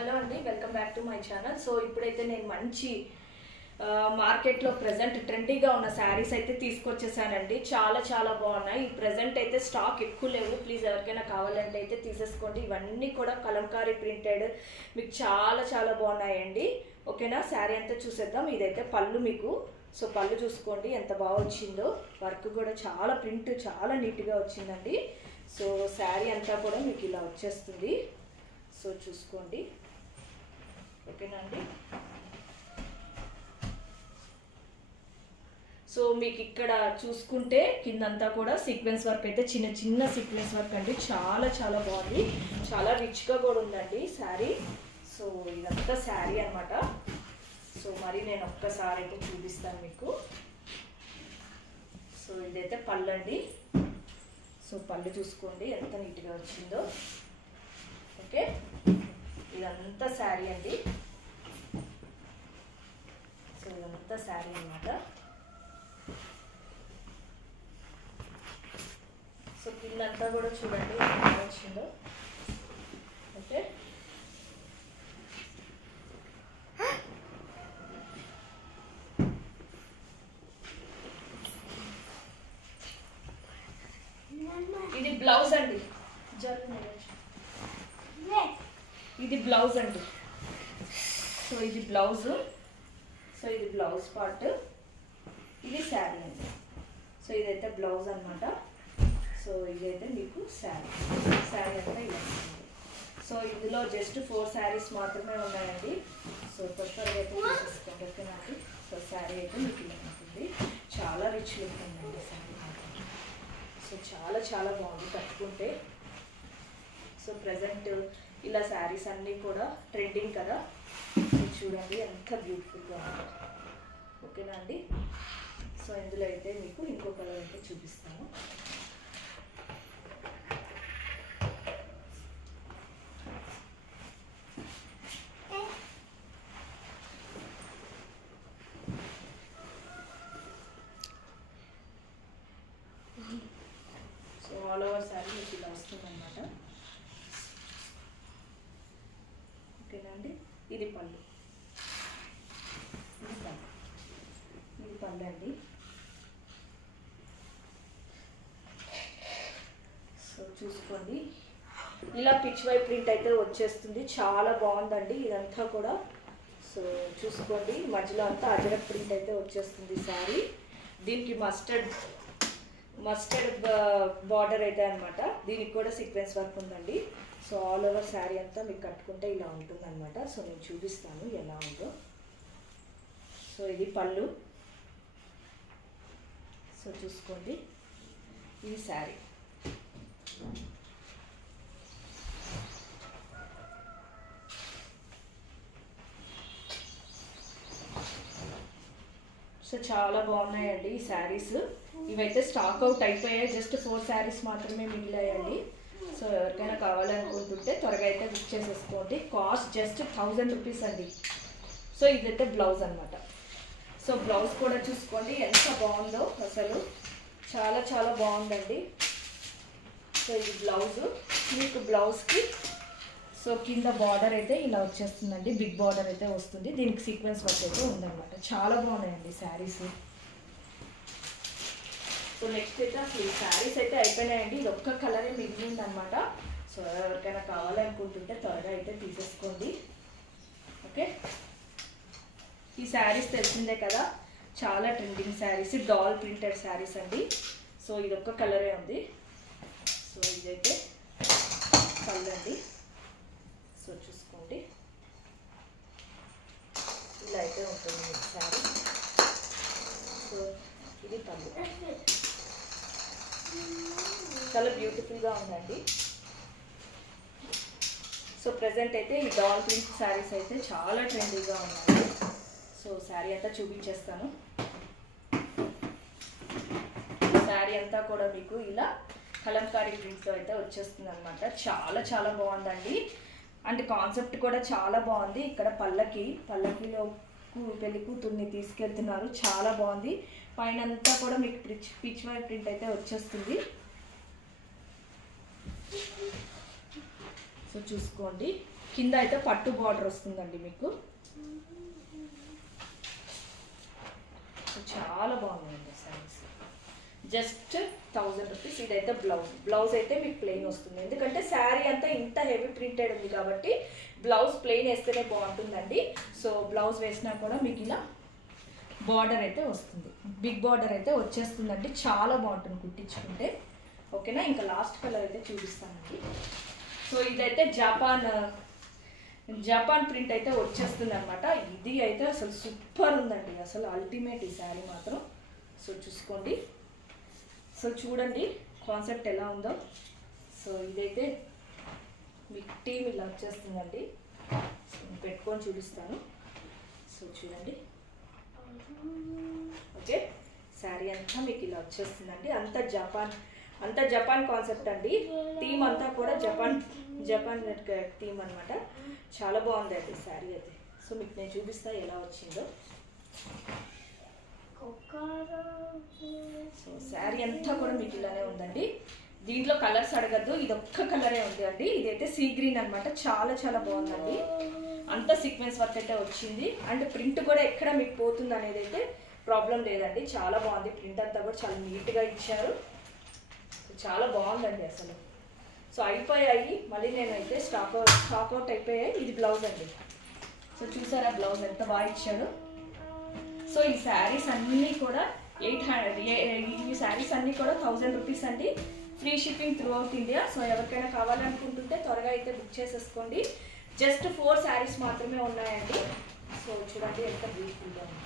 Hello అండి, welcome back to my channel. So ఇప్పుడైతే నేను మంచి మార్కెట్లో ప్రెజెంట్ ట్రెండీగా ఉన్న శారీస్ అయితే తీసుకొచ్చేసానండి. చాలా చాలా బాగున్నాయి. ఈ ప్రెజెంట్ అయితే స్టాక్ ఎక్కువ లేవు. ప్లీజ్ ఎవరికైనా కావాలంటే అయితే తీసేసుకోండి. ఇవన్నీ కూడా కలంకారీ ప్రింటెడ్, మీకు చాలా చాలా బాగున్నాయండి. ఓకేనా, శారీ అంతా చూసేద్దాం. ఇదైతే పళ్ళు మీకు. సో పళ్ళు చూసుకోండి ఎంత బాగా వచ్చిందో. వర్క్ కూడా చాలా ప్రింట్ చాలా నీట్గా వచ్చిందండి. సో శారీ అంతా కూడా మీకు ఇలా వచ్చేస్తుంది. సో చూసుకోండి. ఓకేనా అండి. సో మీకు ఇక్కడ చూసుకుంటే కిందంతా కూడా సీక్వెన్స్ వర్క్ అయితే చిన్న చిన్న సీక్వెన్స్ వర్క్ అండి. చాలా చాలా బాగుంది. చాలా రిచ్గా కూడా ఉందండి శారీ. సో ఇదంతా శారీ అనమాట. సో మరి నేను ఒక్కసారి అయితే చూపిస్తాను మీకు. సో ఇదైతే పళ్ళు అండి. సో పళ్ళు చూసుకోండి ఎంత నీట్గా వచ్చిందో. ఓకే, ఇదంతా శారీ అండి. సో ఇదంతా శారీ అన్నమాట. సో కిందంతా కూడా చూడండి ఎంత వచ్చిందో. ఓకే, ఇది బ్లౌజ్ అండి. ఇది బ్లౌజ్ అండి. సో ఇది బ్లౌజ్. సో ఇది బ్లౌజ్ పార్ట్, ఇది శారీ అండి. సో ఇదైతే బ్లౌజ్ అనమాట. సో ఇదైతే మీకు శారీ అంతా ఇలా ఉంటుంది. సో ఇందులో జస్ట్ 4 శారీస్ మాత్రమే ఉన్నాయండి. సో త్వరగా అయితే తీసేసుకోండి. ఓకేనండి. సో శారీ అయితే మీకు ఇలా ఉంటుంది. చాలా రిచ్ లుక్ ఉందండి శారీ మాత్రం. సో చాలా చాలా బాగుంది కట్టుకుంటే. సో ప్రజెంట్ ఇలా శారీస్ అన్నీ కూడా ట్రెండింగ్ కదా. చూడండి ఎంత బ్యూటిఫుల్గా ఉంది. ఓకేనా అండి. సో ఇందులో అయితే మీకు ఇంకో కలర్ అయితే చూపిస్తాను. సో ఆల్ ఓవర్ శారీ మీకు ఇలా వస్తుందన్నమాట. ఓకేనా అండి. ఇది పళ్ళు, ఇది పళ్ళు అండి. సో చూసుకోండి ఇలా పిచ్ వై ప్రింట్ అయితే వచ్చేస్తుంది. చాలా బాగుందండి ఇదంతా కూడా. సో చూసుకోండి మధ్యలో అంతా అజరక్ ప్రింట్ అయితే వచ్చేస్తుంది శారీ. దీనికి మస్టర్డ్ బార్డర్ అయితే అనమాట. దీనికి కూడా సీక్వెన్స్ వర్క్ ఉందండి. సో ఆల్ ఓవర్ శారీ అంతా మీకు కట్టుకుంటే ఇలా ఉంటుంది అనమాట. సో నేను చూపిస్తాను ఎలా ఉందో. సో ఇది పళ్ళు. సో చూసుకోండి ఇది శారీ. సో చాలా బాగున్నాయండి ఈ శారీస్. ఇవైతే స్టాక్ అవుట్ అయిపోయాయి. జస్ట్ 4 శారీస్ మాత్రమే మిగిలాయండి. సో ఎవరికైనా కావాలనుకుంటుంటే త్వరగా అయితే బుక్ చేసేసుకోండి. కాస్ట్ జస్ట్ 1000 రూపీస్ అండి. సో ఇదైతే బ్లౌజ్ అనమాట. సో బ్లౌజ్ కూడా చూసుకోండి ఎంత బాగుందో అసలు. చాలా చాలా బాగుందండి. సో ఇది బ్లౌజు. మీకు బ్లౌజ్కి సో కింద బార్డర్ అయితే ఇలా వచ్చేస్తుందండి. బిగ్ బార్డర్ అయితే వస్తుంది. దీనికి సీక్వెన్స్ వర్క్ అయితే ఉందన్నమాట. చాలా బాగున్నాయండి శారీస్. సో నెక్స్ట్ అయితే అసలు ఈ శారీస్ అయితే అయిపోయినాయండి. ఇది ఒక్క కలరే మిగిలింది అనమాట. సో ఎవరికైనా కావాలనుకుంటుంటే త్వరగా అయితే తీసేసుకోండి. ఓకే, ఈ శారీస్ తెలిసిందే కదా, చాలా trending sarees, doll printed sarees అండి. సో ఇది ఒక్క కలరే ఉంది. సో ఇదైతే పళ్ళు అండి. సో చూసుకోండి ఇలా అయితే ఉంటుంది మీకు శారీ. సో ఇది పళ్ళు. చాలా బ్యూటిఫుల్గా ఉందండి. సో ప్రజెంట్ అయితే ఈ డాల్ ప్రింట్ శారీస్ అయితే చాలా ట్రెండీగా ఉన్నాయి. సో శారీ అంతా చూపించేస్తాను. శారీ అంతా కూడా మీకు ఇలా కలంకారీ ప్రింట్తో అయితే వచ్చేస్తుంది అనమాట. చాలా చాలా బాగుందండి. అంటే కాన్సెప్ట్ కూడా చాలా బాగుంది. ఇక్కడ పల్లకిలో పెళ్లి కూతుర్ని తీసుకెళ్తున్నారు. చాలా బాగుంది. పైన అంతా కూడా మీకు పిచ్ వై ప్రింట్ అయితే వచ్చేస్తుంది. సో చూసుకోండి కింద అయితే పట్టు బార్డర్ వస్తుందండి మీకు. చాలా బాగుందండి శారీస్. Just 1000 rupees. ఇదైతే బ్లౌజ్ అయితే మీకు ప్లెయిన్ వస్తుంది, ఎందుకంటే శారీ అంతా ఇంత హెవీ ప్రింటెడ్ ఉంది కాబట్టి బ్లౌజ్ ప్లెయిన్ వేస్తేనే బాగుంటుందండి. సో బ్లౌజ్ వేసినా కూడా మీకు ఇలా బార్డర్ అయితే వస్తుంది, బిగ్ బార్డర్ అయితే వచ్చేస్తుందండి. చాలా బాగుంటుంది కుట్టించుకుంటే. ఓకేనా, ఇంకా లాస్ట్ కలర్ అయితే చూపిస్తానండి. సో ఇదైతే జపాన్ ప్రింట్ అయితే వచ్చేస్తుంది అనమాట. ఇది అయితే అసలు సూపర్ ఉందండి, అసలు అల్టిమేట్ ఈ శారీ మాత్రం. సో చూసుకోండి, సో చూడండి కాన్సెప్ట్ ఎలా ఉందో. సో ఇదైతే మీ టీమ్ ఇలా వచ్చేస్తుందండి. సో నేను పెట్టుకొని చూపిస్తాను. సో చూడండి, ఓకే, శారీ అంతా మీకు ఇలా వచ్చేస్తుందండి. అంతా జపాన్ కాన్సెప్ట్ అండి. థీమ్ అంతా కూడా జపాన్ థీమ్ అనమాట. చాలా బాగుంది అండి శారీ అయితే. సో మీకు నేను చూపిస్తా ఎలా వచ్చిందో. సో శారీ అంతా కూడా మీకు ఇలానే ఉందండి. దీంట్లో కలర్స్ అడగద్దు, ఇది ఒక్క కలరే ఉంది అండి. ఇదైతే సీ గ్రీన్ అనమాట. చాలా చాలా బాగుందండి. అంతా సీక్వెన్స్ వర్క్ అయితే వచ్చింది. అండ్ ప్రింట్ కూడా ఎక్కడ మీకు పోతుంది అనేది అయితే ప్రాబ్లం లేదండి. చాలా బాగుంది, ప్రింట్ అంతా కూడా చాలా నీట్గా ఇచ్చారు. చాలా బాగుందండి అసలు. సో అయిపోయాయి, మళ్ళీ నేనైతే స్టాక్ అవుట్ అయిపోయాయి. ఇది బ్లౌజ్ అండి. సో చూసారా బ్లౌజ్ ఎంత బాగా ఇచ్చాడు. సో ఈ శారీస్ అన్నీ కూడా 800, ఈ శారీస్ అన్నీ కూడా 1000 రూపీస్ అండి. Free shipping through out India. So ఎవరికైనా కావాలనుకుంటుంటే త్వరగా అయితే బుక్ చేసేసుకోండి. జస్ట్ 4 శారీస్ మాత్రమే ఉన్నాయండి. సో చూడండి ఎంత బ్యూటిఫుల్గా ఉంది.